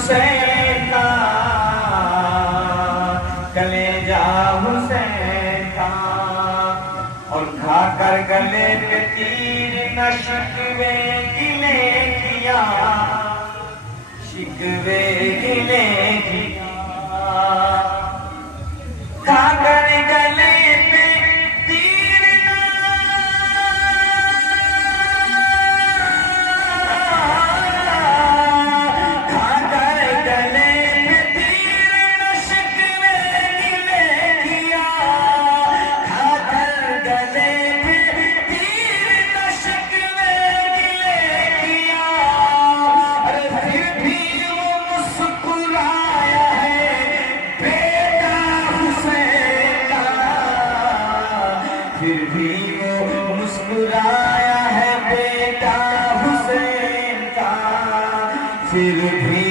हुसैन का, कलेजा हुसैन का। और खाकर गले पे तीर न शिकवे गिले किया, शिकवे गिले किया। खाकर गले पे तीर न, खाकर गले पे तीर न शिकवे गिले किया। खाकर गले पे तीर न शिकवे गिले किया। अरे फिर भी वो मुस्कुराया है बेटा हुसैन का, फिर भी वो मुस्कुराया है बेटा हुसैन का, फिर भी